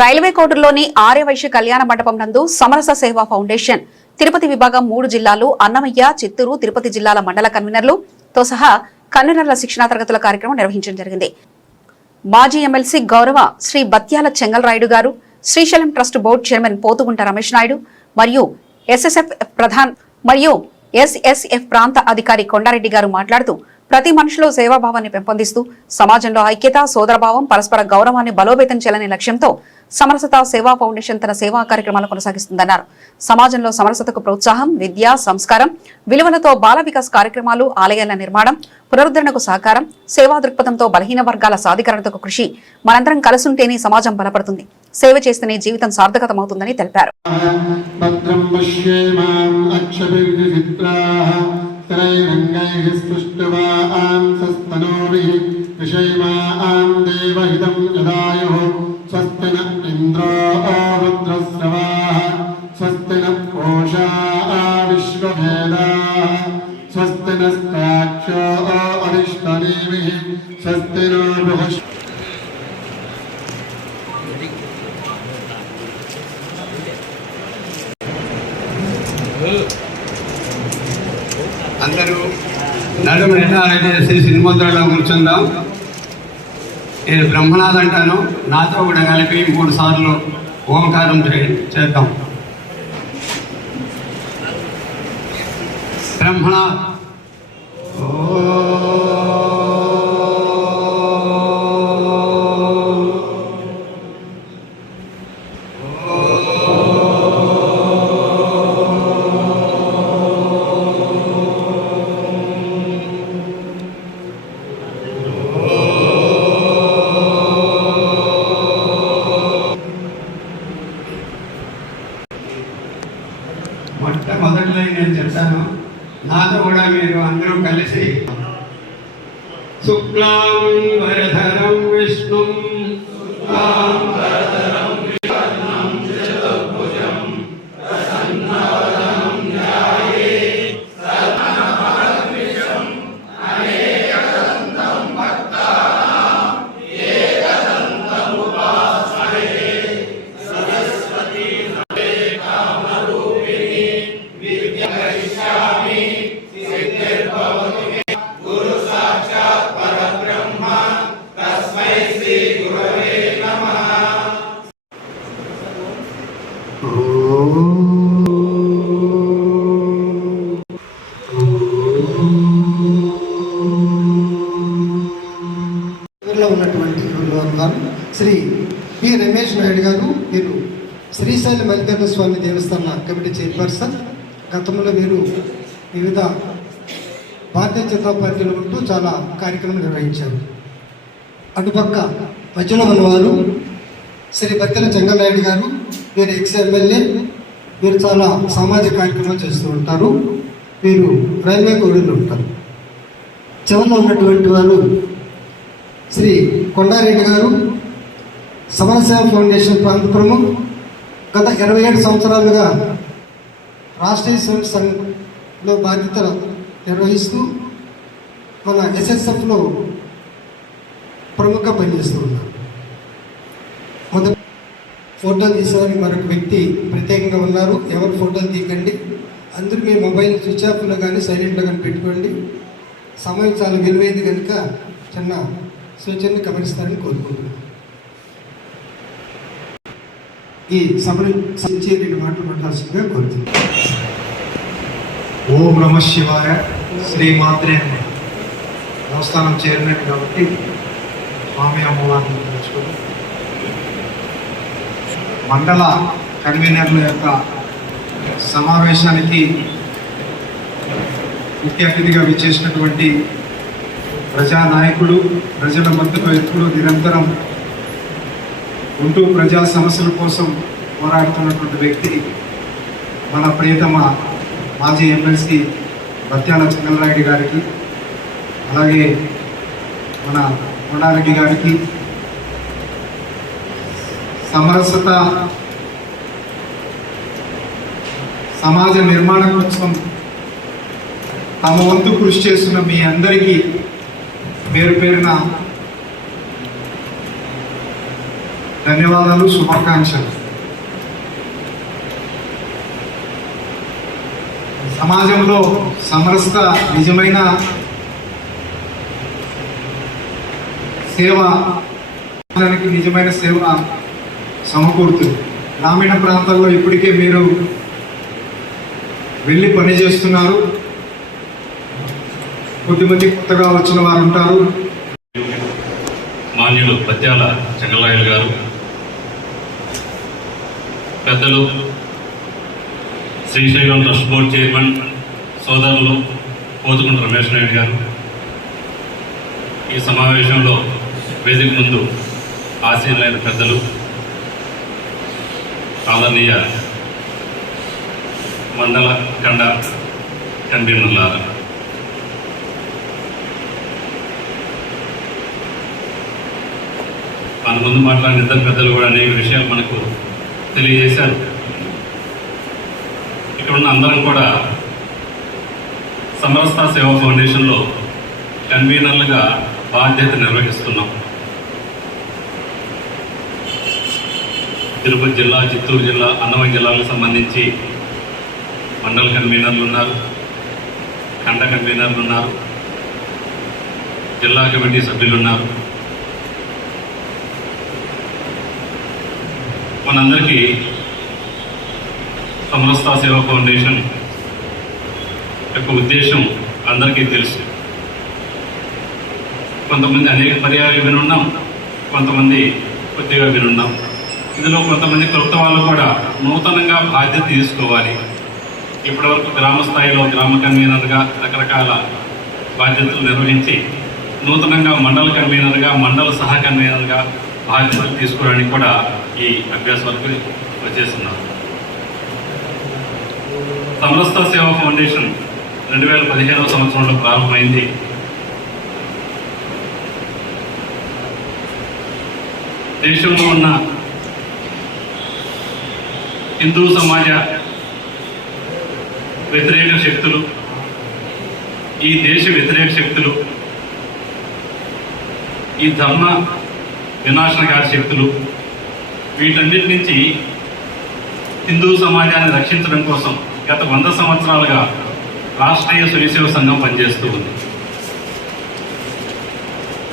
Railway కోటూరులోని Aryavysya కళ్యాణ మండపం నందు సమరస సేవా ఫౌండేషన్ తిరుపతి విభాగం 3 జిల్లాలు అన్నమయ్య, చిత్తూరు, తిరుపతి జిల్లాల మండల కన్వీనర్లతో సహా కన్వీనర్ల శిక్షణా తరగతుల కార్యక్రమం నిర్వహించడం జరిగింది. మాజీ ఎమ్మెల్సీ గౌరవ శ్రీ బత్యాల చెంగల్రాయుడు గారు, Srisailam trust board chairman Pothugunta Ramesh Naidu మరియు ఎస్ఎస్ఎఫ్ ప్రాంత అధికారి కొండారెడ్డి గారు మాట్లాడుతూ ప్రతి మనిషిలో సేవాభావాన్ని పెంపొందిస్తూ సమాజంలో ఐక్యత, సోదరభావం, పరస్పర గౌరవాన్ని బలోపేతం చేయాలనే లక్ష్యంతో సమరసత సేవా ఫౌండేషన్ తన సేవా కార్యక్రమాలు కొనసాగిస్తుందన్నారు. సమాజంలో సమరసతకు ప్రోత్సాహం, విద్య, సంస్కారం, విలువలతో బాల వికాస్ కార్యక్రమాలు, ఆలయాల నిర్మాణం, పునరుద్ధరణకు సహకారం, సేవా దృక్పథంతో బలహీన వర్గాల సాధికారతకు కృషి, మనందరం కలుసుంటేనే సమాజం బలపడుతుంది, సేవ చేస్తేనే జీవితం సార్థకతమవుతుందని తెలిపారు. స్వస్తి న ఇంద్రో రుద్రస్రవాః స్వస్తి న పూషా విశ్వవేదాః స్వస్తి నస్తాక్షో అరిష్టనేమిః స్వస్తి నో బృహస్పతిః. అందరూ నడుము నిర్ణయాలు చేసి సినిమంతులలో కూర్చుందాం. నేను బ్రహ్మనాథ్ అంటాను, నాతో కూడా కలిపి 3 సార్లు ఓంకారం చేద్దాం. బ్రహ్మనాథ్. మొట్టమొదటిలో నేను చెప్తాను, నాతో కూడా మీరు అందరూ కలిసి శుక్లాం వరధరం విష్ణుం ఉన్నటువంటి శ్రీ పి రమేష్ నాయుడు గారు, వీరు శ్రీశైలం మల్లికార్జున స్వామి దేవస్థాన కమిటీ చైర్పర్సన్. గతంలో వీరు వివిధ భారతీయ జనతా పార్టీలో ఉంటూ చాలా కార్యక్రమాలు నిర్వహించారు. అటుపక్క మధ్యలో ఉన్నవారు శ్రీ బత్యాల చెంగల్రాయుడు గారు, వీరు ఎక్స్ ఎమ్మెల్యే. వీరు చాలా సామాజిక కార్యక్రమాలు చేస్తూ ఉంటారు. వీరు రైల్వే కోడూరులో ఉంటారు. చివరిలో ఉన్నటువంటి వారు శ్రీ కొండారెడ్డి గారు, సమరసేవ ఫౌండేషన్ ప్రాంత ప్రముఖ్. గత 27 సంవత్సరాలుగా రాష్ట్రీయ స్వయం సంఘంలో బాధ్యతలు నిర్వహిస్తూ మన ఎస్ఎస్ఎఫ్లో ప్రముఖ పనిచేస్తూ ఉన్నారు. మొదటి ఫోటోలు తీసేవారికి మరొక వ్యక్తి ప్రత్యేకంగా ఉన్నారు. ఎవరు ఫోటోలు తీయకండి, అందరూ మీ మొబైల్ స్విచ్ ఆఫ్లో కానీ సైలెంట్లో కానీ పెట్టుకోండి. సమయం చాలా విలువైంది కనుక చిన్న సూచనలు గమనిస్తారని కోరుకుంటున్నాను. ఈ సభను సంచి 2 మాటలు మాట్లాడాల్సిందిగా కోరుతున్నాను. ఓం నమ శివాయ. శ్రీమాత్రే దేవస్థానం చైర్మన్ కాబట్టి స్వామి అమ్మవారిని తెలుసుకొని మండల కన్వీనర్ల యొక్క సమావేశానికి ముఖ్య అతిథిగా విచ్చేసినటువంటి ప్రజానాయకుడు, ప్రజల మధ్యలో ఎప్పుడూ నిరంతరం ఉంటూ ప్రజా సమస్యల కోసం పోరాడుతున్నటువంటి వ్యక్తి మన ప్రియతమ మాజీ ఎమ్మెల్సీ బత్యాల చెంగల్రాయుడు గారికి, అలాగే మన కొండారెడ్డి గారికి, సమరసత సమాజ నిర్మాణం కోసం తమ వంతు కృషి చేస్తున్న మీ అందరికీ పేరు పేరున ధన్యవాదాలు, శుభాకాంక్షలు. సమాజంలో సమరసత నిజమైన సేవ, నిజమైన సేవ సమకూరుతుంది. గ్రామీణ ప్రాంతాల్లో ఇప్పటికే మీరు వెళ్ళి పని చేస్తున్నారు. కొద్దిమంది కొత్తగా వచ్చిన వారు ఉంటారు. మాన్యులు పత్యాల చెంగలరాయలు గారు, పెద్దలు శ్రీశైలం ట్రస్ట్ బోర్డు చైర్మన్ సోదరులు పోతుకుంట రమేష్ నాయుడు గారు, ఈ సమావేశంలో వేదిక ముందు ఆసీనులైన పెద్దలు, ఆదరణీయ మండల ఖండ కన్వీనర్లారా, మన ముందు మాట్లాడిన ఇద్దరు పెద్దలు కూడా అనేక విషయాలు మనకు తెలియజేశారు. ఇక్కడ ఉన్న అందరం కూడా సమరసత సేవా ఫౌండేషన్లో కన్వీనర్లుగా బాధ్యత నిర్వహిస్తున్నాం. తిరుపతి జిల్లా, చిత్తూరు జిల్లా, అన్నమయ్య జిల్లాలకు సంబంధించి మండల కన్వీనర్లు ఉన్నారు, ఖండ కన్వీనర్లు ఉన్నారు, జిల్లా కమిటీ సభ్యులు ఉన్నారు. మనందరికీ సమరసత సేవా ఫౌండేషన్ యొక్క ఉద్దేశం అందరికీ తెలుసు. కొంతమంది అనేక పర్యాయాలు వినున్నాం, కొంతమంది కొద్దిగా వినున్నాం. ఇందులో కొంతమంది కొత్త వాళ్ళు కూడా నూతనంగా బాధ్యత తీసుకోవాలి. ఇప్పటివరకు గ్రామ స్థాయిలో గ్రామ కన్వీనర్గా రకరకాల బాధ్యతలు నిర్వహించి నూతనంగా మండల కన్వీనర్గా, మండల సహ కన్వీనర్గా బాధ్యతలు తీసుకోవడానికి కూడా ఈ అభ్యాస వరకు వచ్చేస్తున్నారు. సమరసత సేవా ఫౌండేషన్ 2015వ సంవత్సరంలో ప్రారంభమైంది. దేశంలో ఉన్న హిందూ సమాజ వ్యతిరేక శక్తులు, ఈ దేశ వ్యతిరేక శక్తులు, ఈ ధర్మ వినాశనకారి శక్తులు, వీటన్నిటి నుంచి హిందూ సమాజాన్ని రక్షించడం కోసం గత 100 సంవత్సరాలుగా రాష్ట్రీయ స్వయంసేవ సంఘం పనిచేస్తూ ఉంది.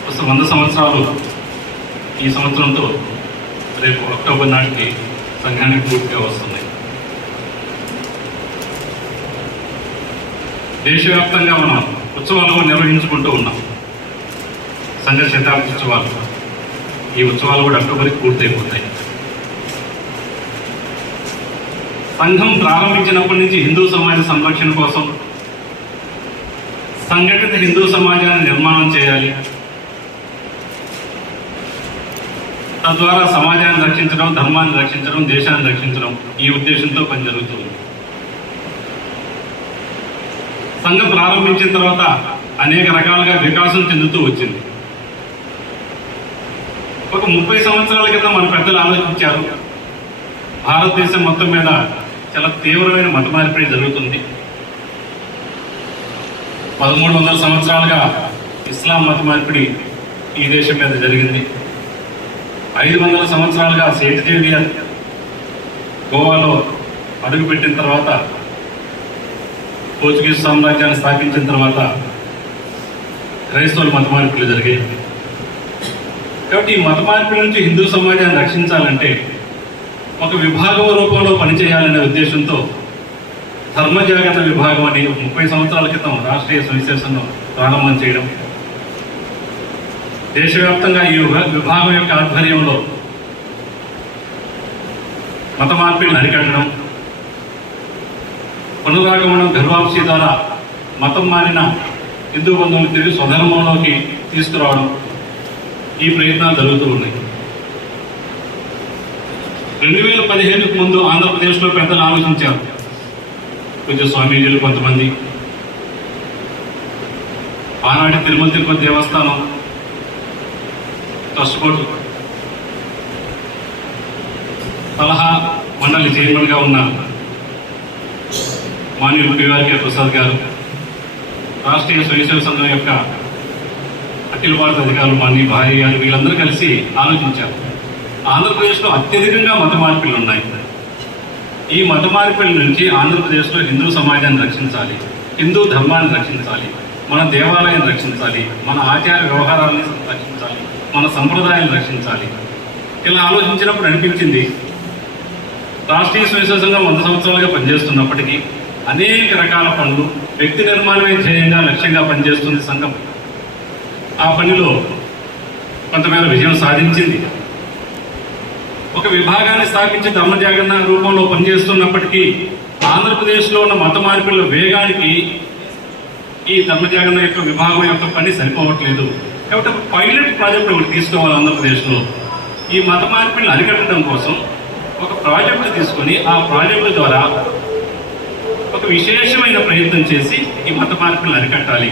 100 సంవత్సరాలు ఈ సంవత్సరంతో రేపు అక్టోబర్ నాటికి సంఘానికి పూర్తిగా వస్తున్నాయి. దేశవ్యాప్తంగా మనం ఉత్సవాలు నిర్వహించుకుంటూ ఉన్నాం. సంఘ శతాబ్ది ఉత్సవాలు, ఈ ఉత్సవాలు కూడా అక్టోబర్కి పూర్తయిపోతాయి. సంఘం ప్రారంభించినప్పటి నుంచి హిందూ సమాజ సంరక్షణ కోసం సంఘటిత హిందూ సమాజాన్ని నిర్మాణం చేయాలి, తద్వారా సమాజాన్ని రక్షించడం, ధర్మాన్ని రక్షించడం, దేశాన్ని రక్షించడం, ఈ ఉద్దేశంతో పని జరుగుతుంది. సంఘం ప్రారంభించిన తర్వాత అనేక రకాలుగా వికాసం చెందుతూ వచ్చింది. ఒక 30 సంవత్సరాల క్రితం మన పెద్దలు ఆలోచించారు, భారతదేశం మొత్తం మీద చాలా తీవ్రమైన మత మార్పిడి జరుగుతుంది. 1300 సంవత్సరాలుగా ఇస్లాం మత మార్పిడి ఈ దేశం మీద జరిగింది. 500 సంవత్సరాలుగా సెయింట్ జేవియర్ గోవాలో అడుగుపెట్టిన తర్వాత, పోర్చుగీస్ సామ్రాజ్యాన్ని స్థాపించిన తర్వాత క్రైస్తవుల మత మార్పిడులు జరిగాయి. కాబట్టి ఈ మత మార్పిడి నుంచి హిందూ సమాజాన్ని రక్షించాలంటే ఒక విభాగం రూపంలో పనిచేయాలనే ఉద్దేశంతో ధర్మ జాగరణ విభాగం అని 30 సంవత్సరాల క్రితం రాష్ట్రీయ స్వయంసేవ సంఘం ప్రారంభం చేయడం, దేశవ్యాప్తంగా ఈ విభాగం యొక్క ఆధ్వర్యంలో మత మార్పిడిని అరికట్టడం, పునరాగమనం గర్వాంశీ ద్వారా మతం మారిన హిందూ బంధువులు తిరిగి స్వధర్మంలోకి తీసుకురావడం, ఈ ప్రయత్నాలు జరుగుతూ ఉన్నాయి. 2015కు ముందు ఆంధ్రప్రదేశ్లో పెద్దలు ఆలోచించారు. కొంచెం స్వామీజీలు కొంతమంది, ఆనాటి తిరుమల తిరుపతి దేవస్థానం ట్రస్ట్ బోర్డు సలహా మండలి చైర్మన్గా ఉన్న మాన్యులు పిఆర్కే ప్రసాద్ గారు, రాష్ట్రీయ స్వయంసేవ సంఘం యొక్క అఖిల భారత అధికారులు మాన్య భార్య గారు, వీళ్ళందరూ కలిసి ఆలోచించారు. ఆంధ్రప్రదేశ్లో అత్యధికంగా మత మార్పిళ్ళు ఉన్నాయి. ఈ మత మార్పిళ్ళ నుంచి ఆంధ్రప్రదేశ్లో హిందూ సమాజాన్ని రక్షించాలి, హిందూ ధర్మాన్ని రక్షించాలి, మన దేవాలయాన్ని రక్షించాలి, మన ఆచార వ్యవహారాలను రక్షించాలి, మన సంప్రదాయాన్ని రక్షించాలి. ఇలా ఆలోచించినప్పుడు అనిపించింది, రాష్ట్రీయ స్వయం సంఘం 100 సంవత్సరాలుగా పనిచేస్తున్నప్పటికీ అనేక రకాల పనులు వ్యక్తి నిర్మాణమే ధ్యేయంగా లక్ష్యంగా పనిచేస్తుంది సంఘం. ఆ పనిలో కొంతమేర విజయం సాధించింది. ఒక విభాగాన్ని స్థాపించి ధర్మజాగరణ రూపంలో పనిచేస్తున్నప్పటికీ ఆంధ్రప్రదేశ్లో ఉన్న మత మార్పుల వేగానికి ఈ ధర్మజాగరణ యొక్క విభాగం యొక్క పని సరిపోవట్లేదు. కాబట్టి ఒక పైలట్ ప్రాజెక్ట్ ఒకటి తీసుకోవాలి ఆంధ్రప్రదేశ్లో. ఈ మత మార్పులను అరికట్టడం కోసం ఒక ప్రాజెక్టు తీసుకొని ఆ ప్రాజెక్టు ద్వారా ఒక విశేషమైన ప్రయత్నం చేసి ఈ మత మార్పులను అరికట్టాలి,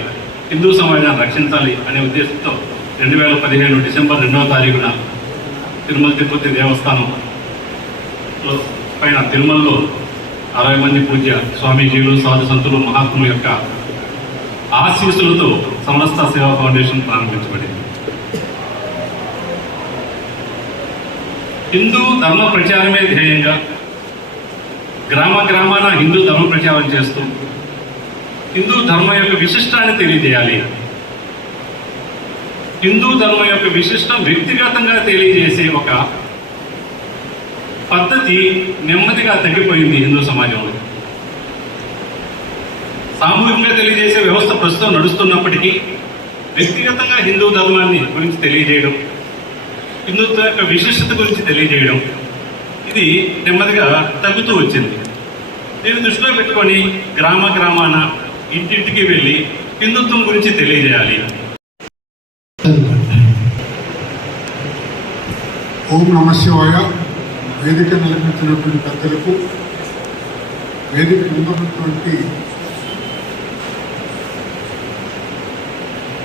హిందూ సమాజాన్ని రక్షించాలి అనే ఉద్దేశంతో 2015 డిసెంబర్ 2వ తారీఖున తిరుమల తిరుపతి దేవస్థానం పైన తిరుమలలో 60 మంది పూజ్య స్వామీజీలు, సాధు సంతులు, మహాత్ముల యొక్క ఆశీస్సులతో సమరసత సేవా ఫౌండేషన్ ప్రారంభించబడింది. హిందూ ధర్మ ప్రచారమే ధ్యేయంగా గ్రామ గ్రామాన హిందూ ధర్మ ప్రచారం చేస్తూ హిందూ ధర్మం యొక్క విశిష్టాన్ని తెలియజేయాలి. హిందూ ధర్మం యొక్క విశిష్టం వ్యక్తిగతంగా తెలియజేసే ఒక పద్ధతి నెమ్మదిగా తగ్గిపోయింది హిందూ సమాజంలో. సామూహికంగా తెలియజేసే వ్యవస్థ ప్రస్తుతం నడుస్తున్నప్పటికీ వ్యక్తిగతంగా హిందూ ధర్మాన్ని గురించి తెలియజేయడం, హిందుత్వ యొక్క విశిష్టత గురించి తెలియజేయడం ఇది నెమ్మదిగా తగ్గుతూ వచ్చింది. దీన్ని దృష్టిలో పెట్టుకొని గ్రామ గ్రామాన ఇంటింటికి వెళ్ళి హిందుత్వం గురించి తెలియజేయాలి. ఓం నమ శివాయ. వేదిక నిర్మించినటువంటి పెద్దలకు, వేదిక ముందున్నటువంటి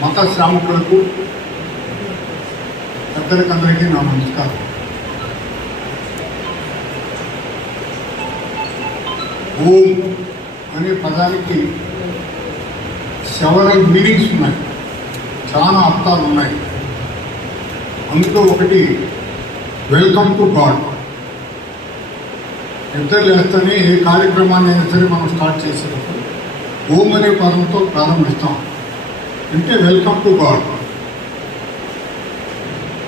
మత శ్రామికులకు, పెద్దలకు అందరికీ నా నమస్కారం. ఓం అనే పదానికి సెవరల్ మీనింగ్స్ ఉన్నాయి, చాలా అర్థాలు ఉన్నాయి. అందులో ఒకటి వెల్కమ్ టు గాడ్. నిద్ర లేస్తేనే ఏ కార్యక్రమాన్ని అయినా సరే మనం స్టార్ట్ చేసేటప్పుడు ఓం అనే పదంతో ప్రారంభిస్తాం. అంటే వెల్కమ్ టు గాడ్.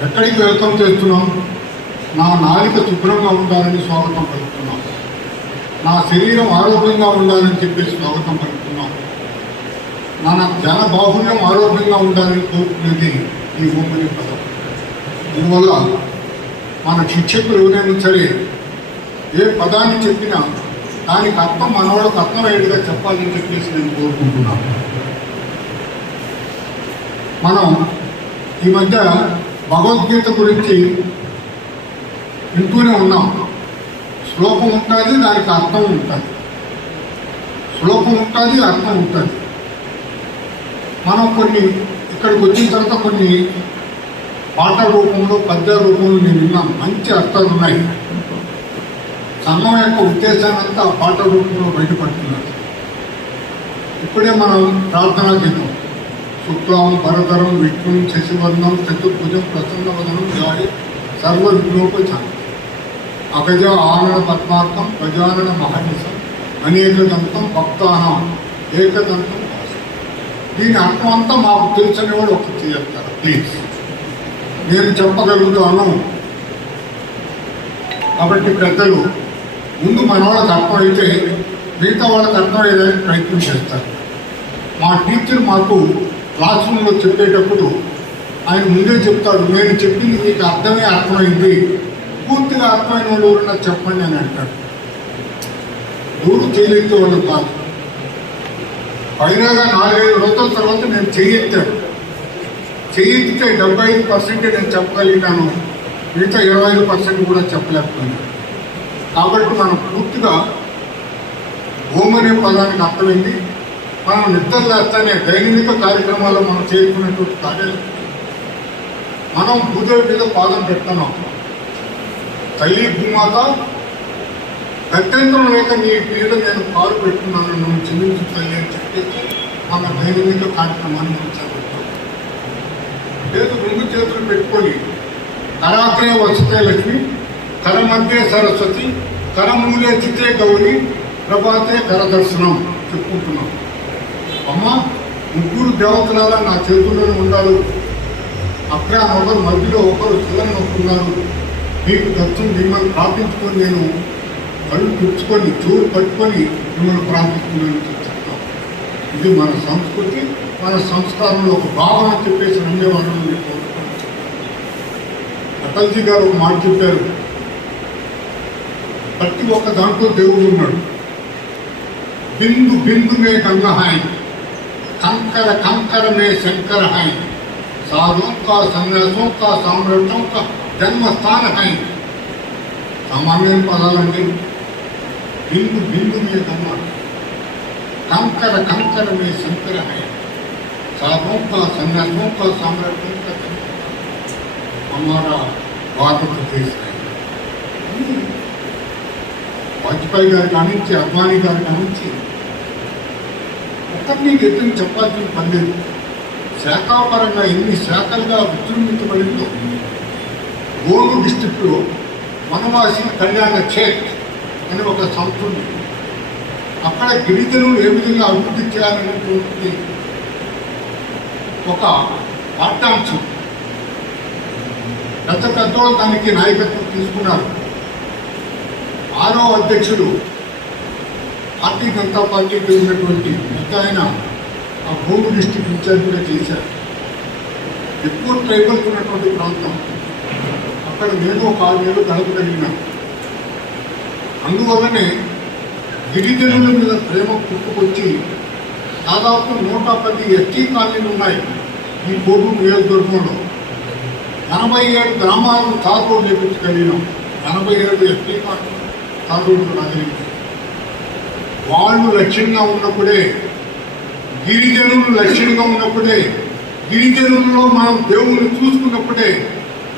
ఎక్కడికి వెల్కమ్ చేస్తున్నాం? నా నాలిక శుభ్రంగా ఉండాలని స్వాగతం పలుకుతున్నాం, నా శరీరం ఆరోగ్యంగా ఉండాలని చెప్పేసి స్వాగతం పలుకుతున్నాం, నా జన బాహుల్యం ఆరోగ్యంగా ఉండాలని కోరుకునేది ఈ ఓం అనే పదం. దీనివల్ల మన శిక్షకులు ఎవరైనా సరే ఏ పదాన్ని చెప్పినా దానికి అర్థం మనవాళ్ళకి అర్థమయ్యేట్టుగా చెప్పాలని చెప్పేసి నేను కోరుకుంటున్నాను. మనం ఈ మధ్య భగవద్గీత గురించి వింటూనే ఉన్నాం. శ్లోకం ఉంటుంది, దానికి అర్థం ఉంటుంది. శ్లోకం ఉంటుంది, అర్థం ఉంటుంది. మనం కొన్ని ఇక్కడికి వచ్చిన తర్వాత కొన్ని పాట రూపంలో, పద్య రూపంలో నేను విన్నాం. మంచి అర్థాలు ఉన్నాయి. సంఘం యొక్క ఉద్దేశాన్ని అంతా ఆ పాట రూపంలో బయటపడుతున్నారు. ఇప్పుడే మనం ప్రార్థనా గీతం శుక్లాం భరధరం విష్ణుం శశివర్ణం చతుర్భుజం ప్రసన్నవదనం ధ్యాయే సర్వ విఘ్నోపశాంతి అగజ ఆనన పద్మార్థం గజానన మహనిసం అనేకదంతం భక్తానం ఏకదంతం. దీని అర్థం అంతా మాకు తెలిసిన వాడు ఒకటి చేస్తారు ప్లీజ్. నేను చెప్పగలుగుతాను. కాబట్టి పెద్దలు ముందు మన వాళ్ళకి అర్థమైతే మిగతా వాళ్ళకి అర్థమయ్యేదానికి ప్రయత్నం చేస్తారు. మా టీచర్ మాకు క్లాస్ రూమ్లో చెప్పేటప్పుడు ఆయన ముందే చెప్తాడు, నేను చెప్పింది మీకు అర్థమైంది, పూర్తిగా అర్థమైన వాళ్ళు ఎవరన్నా చెప్పండి అని అంటాడు. ఎవరు చేయలేతే వాళ్ళు కాదు. పైనగా 4-5 రోజుల తర్వాత నేను చేయెత్తాడు. చేయిస్తే 75% నేను చెప్పగలిగినాను, మిగతా 25% కూడా చెప్పలేకపోయినాను. కాబట్టి మనం పూర్తిగా ఓం అనే పదానికి అర్థమైంది. మనం నిద్ర లేస్తేనే దైనందిక కార్యక్రమాల్లో మనం చేసుకునేటువంటి కార్యాలు మనం భూదేవి మీద పాదం పెడుతున్నాం. తల్లి భూమాత గత్యంతరం లేక నీ మీద నేను కాలు పెట్టుకున్నాను, నువ్వు చిందించు తల్లి అని చెప్పేసి మన దైనందిక కార్యక్రమాన్ని మనం చదువుతాం. లేదు 2 చేతులు పెట్టుకొని కరాగ్రే వసతే లక్ష్మి, కర మధ్య సరస్వతి, కరమూలే చితే గౌరి, ప్రభాతే కరదర్శనం చెప్పుకుంటున్నాం. అమ్మ, ముగ్గురు దేవతలారా నా చేతుల్లోనే ఉండాలి. అక్కడ ఒకరు మధ్యలో ఒకరు శిలను నొక్కున్నారు. మీకు దర్శనం మిమ్మల్ని ప్రార్థించుకొని నేను కళ్ళు పుచ్చుకొని చూరు పట్టుకొని మిమ్మల్ని ప్రార్థిస్తున్నాను చెప్తాం. ఇది మన సంస్కృతి, మన సంస్కారంలో ఒక భాగం అని చెప్పేసి నమ్మేవాళ్ళని నేను కోరుకుంటున్నాను. అటల్జీ గారు ఒక మాట చెప్పారు, ప్రతి ఒక్క దాంట్లో దేవుడు ఉన్నాడు. బిందు బిందు మే గంగ హాయ్, కంకర కంకర మే శంకర హాయ్, साधुओं का सन्यासों का साम्राज्यों का जन्म स्थान है. सामान्य पदालंటే बिंदु बिंदु में गंगा, कंकर कंकर में शंकर है, साधुओं का सन्यासों का साम्राज्यों का जन्म हमारा भारत देश है. వాజ్పేయి గారి కానించి అద్వానీ గారి కానించి ఒకరిని ఎత్తుని చెప్పాల్సిన పని లేదు. శాఖాపరంగా ఎన్ని శాఖలుగా విజృంభించబడిందో. గోండు డిస్టిక్లో వనవాసి కళ్యాణ క్షేత్ర అని ఒక సంస్థ ఉంది. అక్కడ గిరిజనులు ఏ విధంగా అభివృద్ధి చేయాలనేటువంటి ఒక పాఠ్యాంశం గత పెద్దవాళ్ళు దానికి నాయకత్వం తీసుకున్నారు. 6వ అధ్యక్షుడు భారతీయ జనతా పార్టీకి ఉన్నటువంటి పెద్ద ఆయన ఆ గోండు డిస్టిక్ ఇన్ఛార్జ్ కూడా చేశారు. ఎక్కువ ట్రైబల్స్ ఉన్నటువంటి ప్రాంతం. అక్కడ నేను ఒక 6 ఏళ్ళు గడపగలిగినాను. అందువల్లనే గిరిజనుల మీద ప్రేమ పుట్టుకొచ్చి దాదాపు 110 ఎస్టీ కాలనీలు ఉన్నాయి ఈ కోడు నియోజకవర్గంలో. 87 గ్రామాలను తార్ రోడ్డు చేపించగలిగినాం. 87 ఎస్టీ కాలనీలు తార్ రోడ్డు రాగలిగినాం. వాళ్ళు లక్ష్యంగా ఉన్నప్పుడే, గిరిజనులు లక్ష్యంగా ఉన్నప్పుడే, గిరిజనుల్లో మనం దేవుణ్ణి చూసుకున్నప్పుడే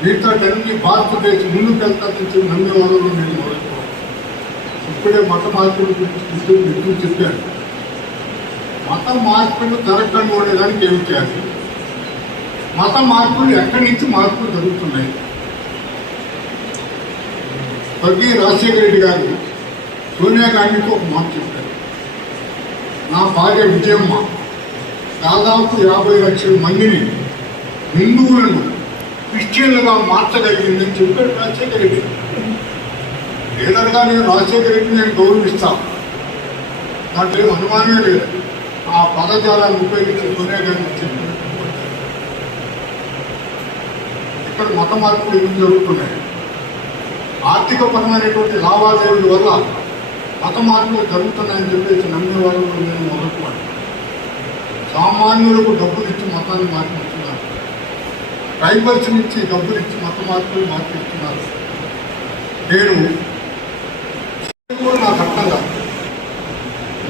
మిగతా అన్ని భారతదేశం ముందుకు వెళ్తారని నమ్మే వాళ్ళలో నేను మొదలుకోవాలి. ఇప్పుడే మత మార్పుల గురించి ఎక్కువ చెప్పాను. మత మార్పులు జరగకుండా ఉండేదానికి ఏమి చేయాలి? మత మార్పులు ఎక్కడి నుంచి మార్పులు జరుగుతున్నాయి? స్వర్గీయ రాజశేఖర రెడ్డి గారు సోనియా గాంధీతో ఒక మాట చెప్పారు. నా భార్య విజయమ్మ దాదాపు 50 లక్షల మందిని హిందువులను క్రిస్టియన్లుగా మార్చగలిగిందని చెప్పాడు రాజశేఖర రెడ్డి. లీడర్గా నేను రాజశేఖర రెడ్డిని నేను గౌరవిస్తాను, నాకు ఏం అనుమానమే లేదు. ఆ పదజాలాన్ని ఉపయోగించి సోనియా గాంధీ చెప్పారు. ఇక్కడ మత మార్పులు ఎందుకు జరుగుతున్నాయి? ఆర్థిక పరమైనటువంటి లావాదేవీల వల్ల మత మార్పులు జరుగుతున్నాయని చెప్పేసి నమ్మే వాళ్ళు నేను మొదలుకోవాలి. సామాన్యులకు డబ్బులు ఇచ్చి మతాన్ని మార్పిస్తున్నారు. ట్రైబల్స్ నుంచి డబ్బులు ఇచ్చి మత మార్పులు మార్పిస్తున్నారు. నేను నాకు అర్థం కాదు.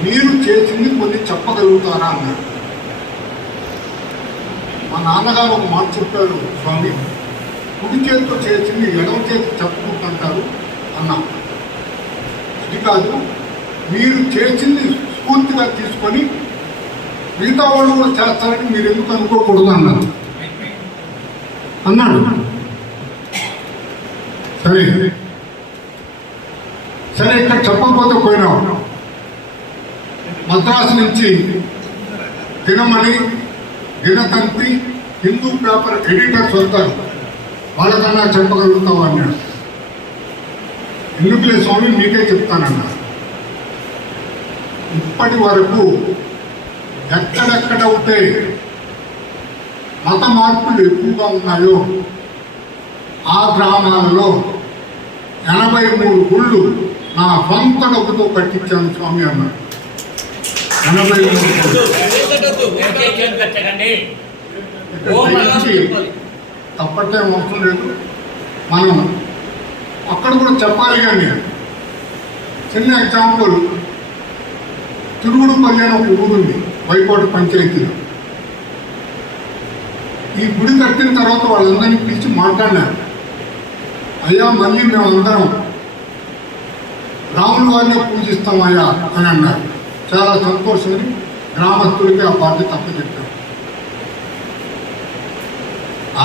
మీరు చేసింది కొన్ని చెప్పగలుగుతారా అన్నాడు. మా నాన్నగారు ఒక మాట చెప్పారు, స్వామి కుడి చేతితో చేసింది ఎడవ చేతి చెప్పుకుంటుంటారు అన్నా. అది కాదు, మీరు చేసింది స్ఫూర్తిగా తీసుకొని మిగతా వాళ్ళు కూడా చేస్తారని మీరు ఎందుకు అనుకోకూడదు అన్నాడు. సరే సరే ఇక్కడ చెప్పకపోతే పోయినావు. మద్రాసు నుంచి దినమణి, దినతంత్రి, హిందూ పేపర్ ఎడిటర్స్ వస్తారు, వాళ్ళకన్నా చెప్పగలుగుతావు అన్నాడు. ఎందుకులే స్వామి మీకే చెప్తానన్నా. ఇప్పటి వరకు ఎక్కడెక్కడ ఉంటే మత మార్పులు ఎక్కువగా ఉన్నాయో ఆ గ్రామాలలో 83 గుళ్ళు నా సొంత డబ్బుతో కట్టించాను స్వామి అన్నాడు. 83 తప్పటే అవసరం లేదు. మనం అక్కడ కూడా చెప్పాలి. కానీ చిన్న ఎగ్జాంపుల్, తిరుగుడుపల్లి అని ఒక ఊరుంది వైకోట పంచాయతీలో. ఈ గుడి కట్టిన తర్వాత వాళ్ళందరినీ పిలిచి మాట్లాడినారు. అయ్యా మళ్ళీ మేమందరం రాముల వారిని పూజిస్తామయ్యా అని అన్నారు. చాలా సంతోషమని గ్రామస్తులకి ఆ బాధ్యత అప్పచెప్పారు.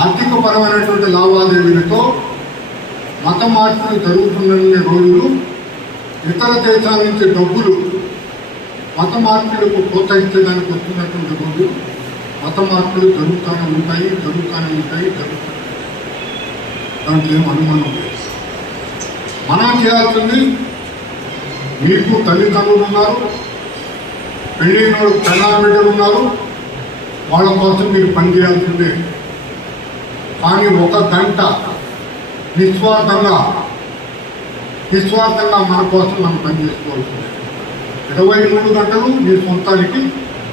ఆర్థిక పరమైనటువంటి లావాదేవీలతో మత మార్పులు జరుగుతున్న రోజులు ఇతర దేశాల నుంచి డబ్బులు మత మార్పులకు ప్రోత్సహించడానికి వస్తున్నటువంటి రోజు మత మార్పులు జరుగుతూనే ఉంటాయి. దాంట్లో ఏం అనుమానం లేదు. మనం చేయాల్సింది, మీకు తల్లిదండ్రులు ఉన్నారు, పెళ్ళైన వాళ్ళు పెళ్ళాంబిడ్డలు ఉన్నారు, వాళ్ళ కోసం మీరు పనిచేయాల్సిందే. కానీ 1 గంట నిస్వార్థంగా మన కోసం మనం పనిచేసుకోవాల్సిందే. 23 గంటలు మీ సొంతానికి,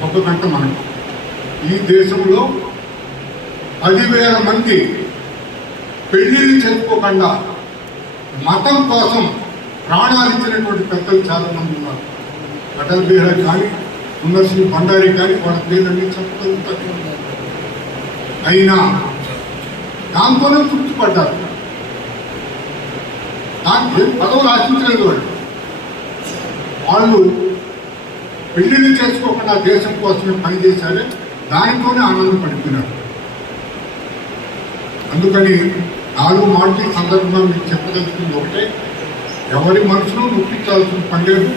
1 గంట మనకి. ఈ దేశంలో 10,000 మంది పెళ్లిళ్ళు చేసుకోకుండా మతం కోసం ప్రాణాలు ఇచ్చినటువంటి పెద్దలు చాలా మంది ఉన్నారు. అటల్ బిహారీ కానీ, సుందర్సింగ్ భండారీ కానీ, వాళ్ళ పేర్లన్నీ చెప్పగలుగుతారు. అయినా దాంతోనే తృప్తిపడ్డారు. దానికి పదవులు ఆశించలేదు. వాళ్ళు పెళ్లిళ్ళు చేసుకోకుండా దేశం కోసమే పనిచేశారే, దానితోనే ఆనందపడిపోయినారు. అందుకని 4 మాటల సందర్భంగా మీకు చెప్పదలుచుకుంది ఒకటే, ఎవరి మనసులో నొప్పించాల్సిన పని లేదు.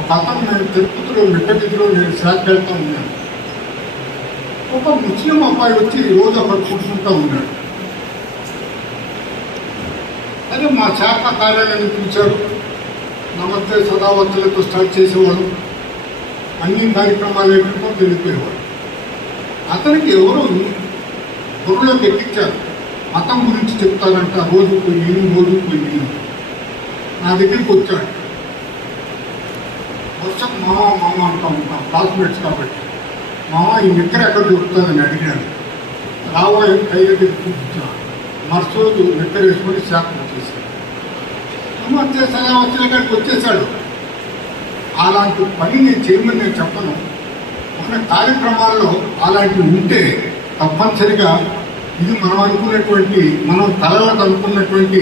ఒక అతను, నేను తిరుపతిలో మిట్టగిరిలో నేను శాఖ వెళ్తా ఉన్నాను. ఒక ముస్లిం అబ్బాయి వచ్చి రోజు అక్కడ కూర్చుంటూ ఉన్నాడు. అదే మా శాఖ కార్యాలయాన్ని పిలిచారు. నమస్తే సదావత్తులతో స్టార్ట్ చేసేవాడు. అన్ని కార్యక్రమాలు ఏమిటో తెలిసిపోయేవాడు. అతనికి ఎవరో బుర్రలోకి ఎక్కించారు. మతం గురించి చెప్తారంట, రోజు పోయి నా దగ్గరికి వచ్చాడు. వర్షం మామ అంటూ ఉంటాం, క్లాస్మేట్స్ కాబట్టి. మామ ఈ నిద్ర ఎక్కడ దొరుకుతుందని అడిగాను. రాబోయే కైగట్టి చూపించాను. మరుసోజు నిద్ర వేసుకొని శాఖ వచ్చేసాడు. వచ్చిన కాడికి వచ్చేసాడు. అలాంటి పని నేను చేయమని నేను చెప్పను. మన కార్యక్రమాల్లో అలాంటివి ఉంటే తప్పనిసరిగా ఇది మనం అనుకున్నటువంటి, మనం కళలకు అనుకున్నటువంటి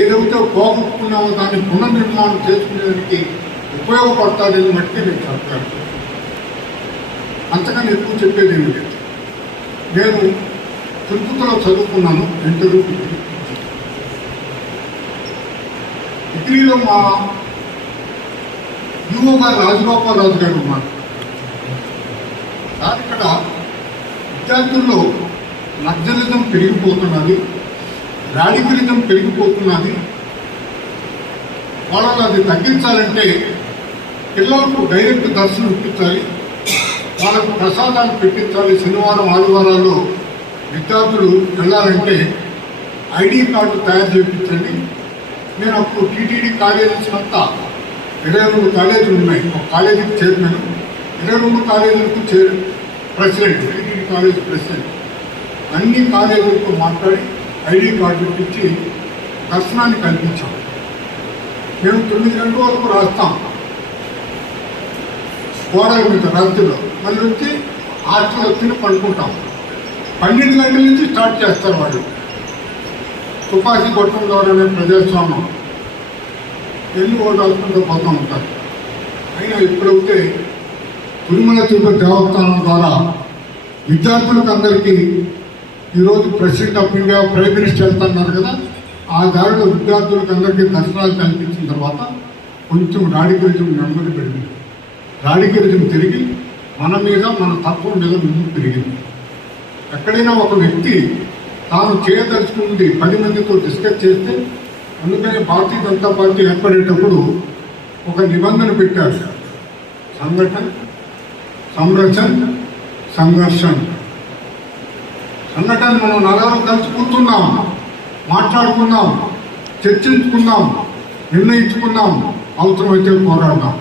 ఏదైతే పోగొట్టుకున్నామో దాన్ని పునర్నిర్మాణం చేసుకునేదానికి ఉపయోగపడతాడని మట్టికి నేను చెప్తాను. అంతకన్నా ఎక్కువ చెప్పేది ఏమి లేదు. నేను తిరుపతిలో చదువుకున్నాను. ఇంటర్వ్యూ డిగ్రీలో మా యువ గారు రాజగోపాలరాజు గారు ఉన్నారు. సార్, ఇక్కడ విద్యార్థుల్లో నక్సలిజం పెరిగిపోతున్నది, రాడికలిజం పెరిగిపోతున్నది. వాళ్ళని అది తగ్గించాలంటే పిల్లలకు డైరెక్ట్ దర్శనం ఇప్పించాలి, వాళ్ళకు ప్రసాదాలు పెట్టించాలి. శనివారం ఆదివారాల్లో విద్యార్థులు వెళ్ళాలంటే ఐడి కార్డు తయారు చేయించండి. నేను అప్పుడు టీటీడీ కాలేజెస్ అంతా 22 కాలేజీలు ఉన్నాయి. ఒక కాలేజీకి చైర్మన్, 22 కాలేజీలకు ప్రెసిడెంట్, టీటీడీ కాలేజీ ప్రెసిడెంట్. అన్ని కాలేజీలతో మాట్లాడి ఐడి కార్డు ఇప్పించి దర్శనాన్ని కల్పించాం. మేము 9 గంటల వరకు రాస్తాం గోడల మీద రాత్రిలో. మళ్ళీ వచ్చి హాస్టల్ తిని పడుకుంటాం. 12 గంటల నుంచి స్టార్ట్ చేస్తారు వాళ్ళు. తుపాకీ కొట్టడం ద్వారానే ప్రజాస్వామ్యం ఎన్ని ఓటు రాసుకుంటూ పోతూ ఉంటారు. అయినా ఎప్పుడైతే తిరుమల తిరుపతి దేవస్థానం ద్వారా విద్యార్థులకు అందరికీ ఈరోజు president of India, prime minister వెళ్తున్నారు కదా, ఆ దారిలో విద్యార్థులకు అందరికీ దర్శనాలు కల్పించిన తర్వాత కొంచెం రాడికలిజం నెమ్మది పెరిగింది. రాడికలిజం తిరిగి మన మీద, మన తత్వం మీద ముందుకు పెరిగింది. ఎక్కడైనా ఒక వ్యక్తి తాను చేయదలుచుకుంది 10 మందితో డిస్కస్ చేస్తే, అందుకని భారతీయ జనతా పార్టీ ఏర్పడేటప్పుడు ఒక నిబంధన పెట్టారు, సంఘటన, సంరక్షణ, సంఘర్షణ. సంఘటన మనం నలుగురు కలిసి కూర్చున్నాం, మాట్లాడుకుందాం, చర్చించుకుందాం, నిర్ణయించుకుందాం, అవసరమైతే పోరాడదాం.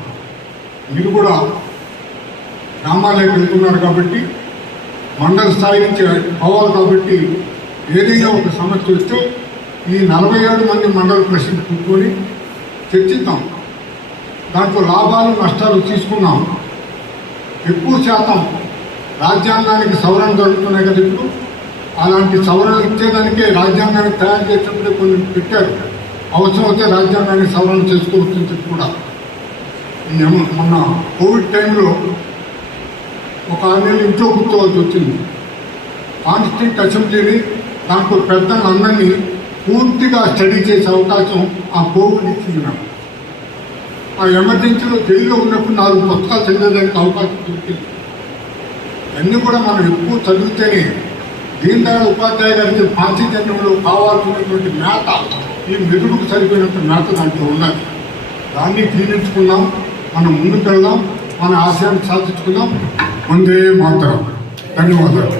మీరు కూడా గ్రామాలకు వెళ్తున్నారు కాబట్టి, మండల స్థాయి నుంచి పోవాలి కాబట్టి, ఏదైనా ఒక సమస్య వస్తే ఈ 47 మంది మండల ప్రెసిడెంట్ కూర్చొని చర్చిద్దాం. దాంట్లో లాభాలు నష్టాలు తీసుకున్నాం. ఎక్కువ శాతం రాజ్యాంగానికి సవరణ జరుగుతున్నాయి కదా ఇప్పుడు. అలాంటి సవరణలు ఇచ్చేదానికే రాజ్యాంగాన్ని తయారు చేసినప్పుడే కొన్ని పెట్టారు. అవసరమైతే రాజ్యాంగాన్ని సవరణ చేసుకోవచ్చని చెప్పి కూడా. మొన్న కోవిడ్ టైంలో ఒక 6 నెలలు ఇంట్లో కూర్చోవలసి వచ్చింది. కాన్స్టిట్యూంట్ అసెంబ్లీని, దాంట్లో పెద్దలందరినీ పూర్తిగా స్టడీ చేసే అవకాశం ఆ కోవిడ్ ఇచ్చింది నాకు. ఆ ఎమర్జెన్సీలో జైల్లో ఉన్నప్పుడు 4 పుస్తకాలు చదివేదానికి అవకాశం దొరికింది. అన్నీ కూడా మనం ఎక్కువ చదివితేనే దీన్ దయాళ్ ఉపాధ్యాయ గారికి ఫాన్సీ జన్మంలో కావాల్సినటువంటి మేత, ఈ మెదుడుకు సరిపోయినంత మేత దాంట్లో ఉన్నది. దాన్ని జీర్ణించుకుందాం, మనం ముందుకు వెళ్దాం, మన ఆశయాన్ని సాధించుకుందాం. వందే మాతరం. ధన్యవాదాలు.